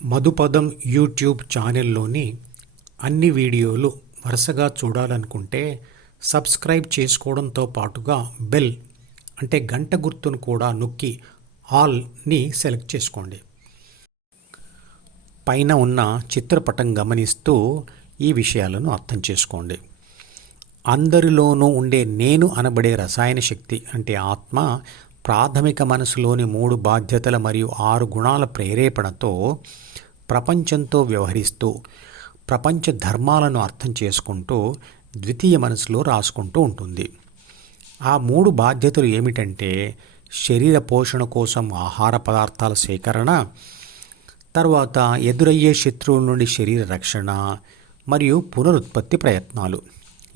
మధుపదం YouTube ఛానల్లోని అన్ని వీడియోలు వరుసగా చూడాలనుకుంటే సబ్స్క్రైబ్ చేసుకోవడంతో పాటుగా బెల్ అంటే గంట గుర్తును కూడా నొక్కి ఆల్ని సెలెక్ట్ చేసుకోండి. పైన ఉన్న చిత్రపటం గమనిస్తూ ఈ విషయాలను అర్థం చేసుకోండి. అందరిలోనూ ఉండే నేను అనబడే రసాయన శక్తి అంటే ఆత్మ ప్రాథమిక మనసులోని మూడు బాధ్యతల మరియు ఆరు గుణాల ప్రేరేపణతో ప్రపంచంతో వ్యవహరిస్తూ ప్రపంచ ధర్మాలను అర్థం చేసుకుంటూ ద్వితీయ మనసులో రాసుకుంటూ ఉంటుంది. ఆ మూడు బాధ్యతలు ఏమిటంటే శరీర పోషణ కోసం ఆహార పదార్థాల సేకరణ తర్వాత ఎదురయ్యే శత్రువుల నుండి శరీర రక్షణ మరియు పునరుత్పత్తి ప్రయత్నాలు.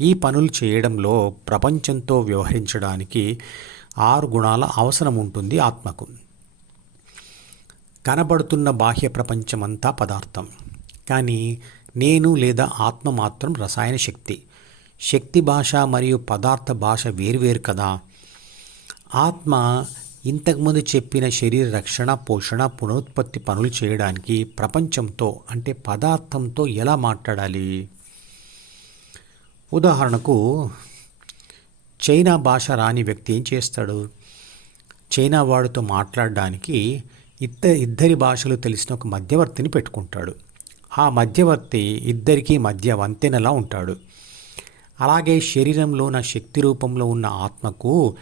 ఈ పనులు చేయడంలో ప్రపంచంతో వ్యవహరించడానికి ఆరు గుణాల అవసరం ఉంటుంది ఆత్మకు. కనబడుతున్న బాహ్య ప్రపంచమంతా పదార్థం. కానీ నేను లేదా ఆత్మ మాత్రం రసాయన శక్తి. శక్తి భాష మరియు పదార్థ భాష వేరువేరు కదా. ఆత్మ ఇంతకుముందు చెప్పిన శరీర రక్షణ పోషణ పునరుత్పత్తి పనులు చేయడానికి ప్రపంచంతో అంటే పదార్థంతో ఎలా మాట్లాడాలి? ఉదాహరణకు చైనా భాష రాని వ్యక్తి ఏం చేస్తాడు? చైనా వాడితో మాట్లాడడానికి ఇద్ద ఇద్దరి భాషలు తెలిసిన ఒక మధ్యవర్తిని పెట్టుకుంటాడు. ఆ మధ్యవర్తి ఇద్దరికీ మధ్య వంతెనలా ఉంటాడు. అలాగే శరీరంలో ఉన్న శక్తి రూపంలో ఉన్న ఆత్మకు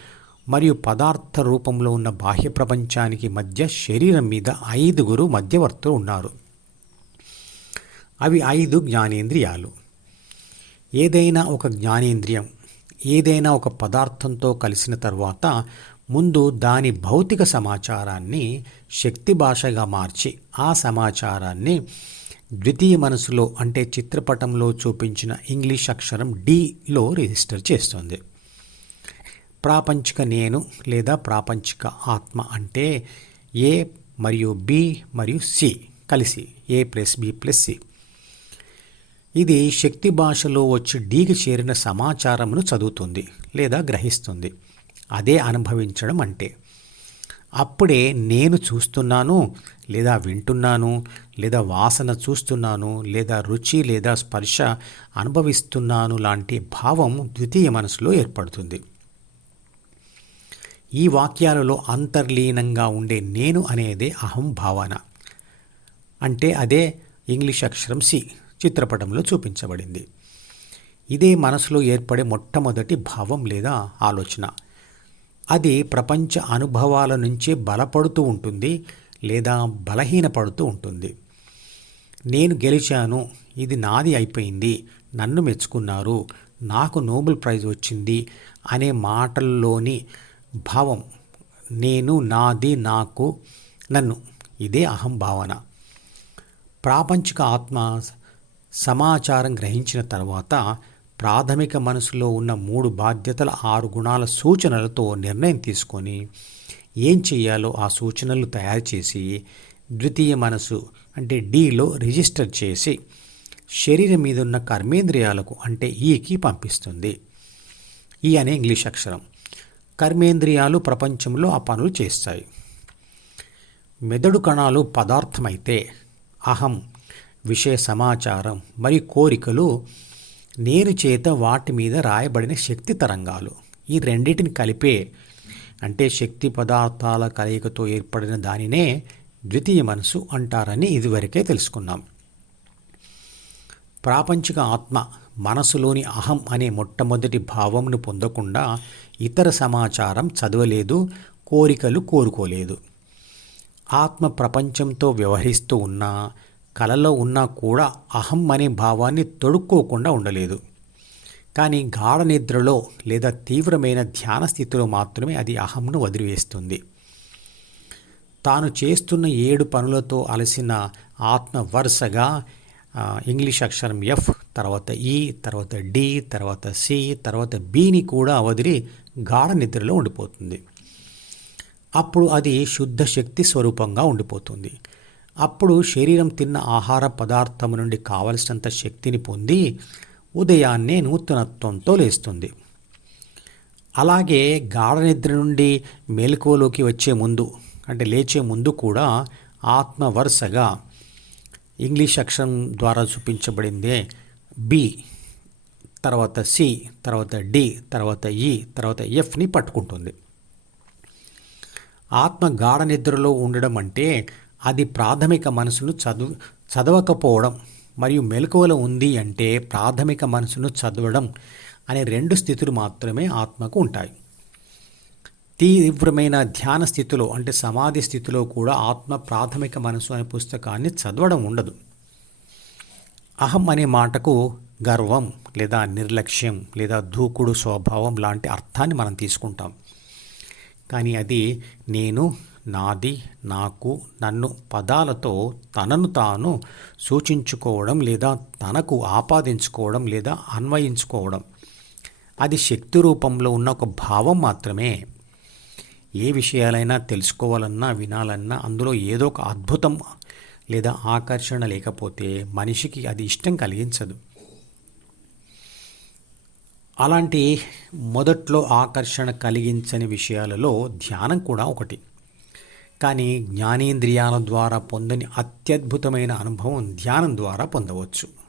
మరియు పదార్థ రూపంలో ఉన్న బాహ్య ప్రపంచానికి మధ్య శరీరం మీద ఐదుగురు మధ్యవర్తులు ఉన్నారు. అవి ఐదు జ్ఞానేంద్రియాలు. ఏదైనా ఒక జ్ఞానేంద్రియం ఏదైనా ఒక పదార్థంతో కలిసిన తర్వాత ముందు దాని భౌతిక సమాచారాన్ని శక్తి భాషగా మార్చి ఆ సమాచారాన్ని ద్వితీయ మనసులో అంటే చిత్రపటంలో చూపించిన ఇంగ్లీష్ అక్షరం డిలో రిజిస్టర్ చేస్తుంది. ప్రాపంచిక నేను లేదా ప్రాపంచిక ఆత్మ అంటే ఏ మరియు బి మరియు సి కలిసి A plus B plus C ఇది శక్తి భాషలో వచ్చి డీకి చేరిన సమాచారమును చదువుతుంది లేదా గ్రహిస్తుంది. అదే అనుభవించడం అంటే అప్పుడే నేను చూస్తున్నాను లేదా వింటున్నాను లేదా వాసన చూస్తున్నాను లేదా రుచి లేదా స్పర్శ అనుభవిస్తున్నాను లాంటి భావం ద్వితీయ మనసులో ఏర్పడుతుంది. ఈ వాక్యాలలో అంతర్లీనంగా ఉండే నేను అనేదే అహం భావన. అంటే అదే ఇంగ్లీష్ అక్షరం సి. చిత్రపటంలో చూపించబడింది. ఇదే మనసులో ఏర్పడే మొట్టమొదటి భావం లేదా ఆలోచన. అది ప్రపంచ అనుభవాల నుంచే బలపడుతూ ఉంటుంది లేదా బలహీనపడుతూ ఉంటుంది. నేను గెలిచాను ఇది నాది అయిపోయింది నన్ను మెచ్చుకున్నారు నాకు నోబెల్ ప్రైజ్ వచ్చింది అనే మాటల్లోని భావం నేను నాది నాకు నన్ను ఇదే అహం భావన. ప్రాపంచిక ఆత్మ సమాచారం గ్రహించిన తర్వాత ప్రాథమిక మనసులో ఉన్న మూడు బాధ్యతల ఆరు గుణాల సూచనలతో నిర్ణయం తీసుకొని ఏం చేయాలో ఆ సూచనలు తయారు చేసి ద్వితీయ మనసు అంటే డీలో రిజిస్టర్ చేసి శరీరం మీద ఉన్న కర్మేంద్రియాలకు అంటే ఈకి పంపిస్తుంది. ఈ అనే ఇంగ్లీష్ అక్షరం. కర్మేంద్రియాలు ప్రపంచంలో ఆ పనులు చేస్తాయి. మెదడు కణాలు పదార్థమైతే అహం విషయ సమాచారం మరియు కోరికలు నేను చేత వాటి మీద రాయబడిన శక్తి తరంగాలు. ఈ రెండింటిని కలిపే అంటే శక్తి పదార్థాల కలయికతో ఏర్పడిన దానినే ద్వితీయ మనసు అంటారని ఇదివరకే తెలుసుకున్నాం. ప్రాపంచిక ఆత్మ మనసులోని అహం అనే మొట్టమొదటి భావంను పొందకుండా ఇతర సమాచారం చదవలేదు కోరికలు కోరుకోలేదు. ఆత్మ ప్రపంచంతో వ్యవహరిస్తూ ఉన్నా కలలో ఉన్నా కూడా అహం అనే భావాన్ని తొడుక్కోకుండా ఉండలేదు. కానీ గాఢ నిద్రలో లేదా తీవ్రమైన ధ్యాన స్థితిలో మాత్రమే అది అహంను వదిలివేస్తుంది. తాను చేస్తున్న ఏడు పనులతో అలసిన ఆత్మ వరుసగా ఇంగ్లీష్ అక్షరం ఎఫ్ తర్వాత ఈ తర్వాత డి తర్వాత సి తర్వాత బిని కూడా వదిలి గాఢ నిద్రలో ఉండిపోతుంది. అప్పుడు అది శుద్ధ శక్తి స్వరూపంగా ఉండిపోతుంది. అప్పుడు శరీరం తిన్న ఆహార పదార్థం నుండి కావలసినంత శక్తిని పొంది ఉదయాన్నే నూతనత్వంతో లేస్తుంది. అలాగే గాఢ నిద్ర నుండి మేలుకోలోకి వచ్చే ముందు అంటే లేచే ముందు కూడా ఆత్మ వరుసగా ఇంగ్లీష్ అక్షరం ద్వారా చూపించబడిందే బి తర్వాత సి తర్వాత డి తర్వాత ఈ తర్వాత ఎఫ్ని పట్టుకుంటుంది. ఆత్మ గాఢ నిద్రలో ఉండడం అంటే అది ప్రాథమిక మనసును చదువు చదవకపోవడం మరియు మెలకువలో ఉంది అంటే ప్రాథమిక మనసును చదవడం అనే రెండు స్థితులు మాత్రమే ఆత్మకు ఉంటాయి. తీవ్రమైన ధ్యాన స్థితిలో అంటే సమాధి స్థితిలో కూడా ఆత్మ ప్రాథమిక మనసు అనే పుస్తకాన్ని చదవడం ఉండదు. అహం అనే మాటకు గర్వం లేదా నిర్లక్ష్యం లేదా దూకుడు స్వభావం లాంటి అర్థాన్ని మనం తీసుకుంటాం. కానీ అది నేను నాది నాకు నన్ను పదాలతో తనను తాను సూచించుకోవడం లేదా తనకు ఆపాదించుకోవడం లేదా అన్వయించుకోవడం. అది శక్తి రూపంలో ఉన్న ఒక భావం మాత్రమే. ఏ విషయాలైనా తెలుసుకోవాలన్నా వినాలన్నా అందులో ఏదో ఒక అద్భుతం లేదా ఆకర్షణ లేకపోతే మనిషికి అది ఇష్టం కలిగించదు. అలాంటి మొదట్లో ఆకర్షణ కలిగించని విషయాలలో ధ్యానం కూడా ఒకటి. కానీ జ్ఞానేంద్రియాల ద్వారా పొందని అత్యద్భుతమైన అనుభవం ధ్యానం ద్వారా పొందవచ్చు.